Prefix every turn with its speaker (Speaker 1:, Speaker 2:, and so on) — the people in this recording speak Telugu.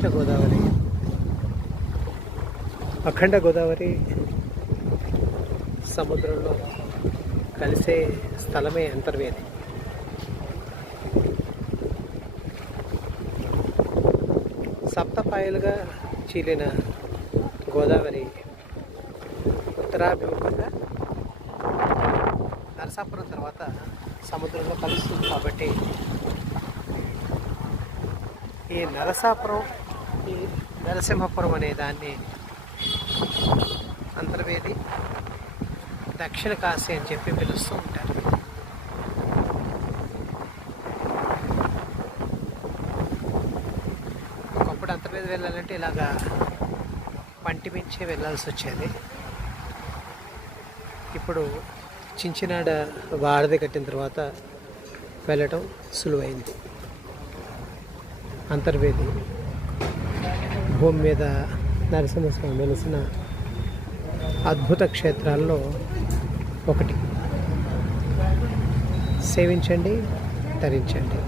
Speaker 1: కృష్ణ గోదావరి. అఖండ గోదావరి సముద్రంలో కలిసే స్థలమే అంతర్వేది. సప్తపాయలుగా చీలిన గోదావరి ఉత్తరాభిముఖంగా నరసాపురం తర్వాత సముద్రంలో కలుస్తుంది కాబట్టి ఈ నరసాపురం ఈ నరసింహపురం అనే దాన్ని అంతర్వేది దక్షిణ కాశీ అని చెప్పి పిలుస్తూ ఉంటారు. ఒకప్పుడు అంతర్వేది వెళ్ళాలంటే ఇలాగా పంటి మించి వెళ్ళాల్సి వచ్చేది. ఇప్పుడు చించినాడ వారధి కట్టిన తర్వాత వెళ్ళటం సులువైంది. అంతర్వేది భూమి మీద నరసింహస్వామి వెలిసిన అద్భుత క్షేత్రాల్లో ఒకటి. సేవించండి తరించండి.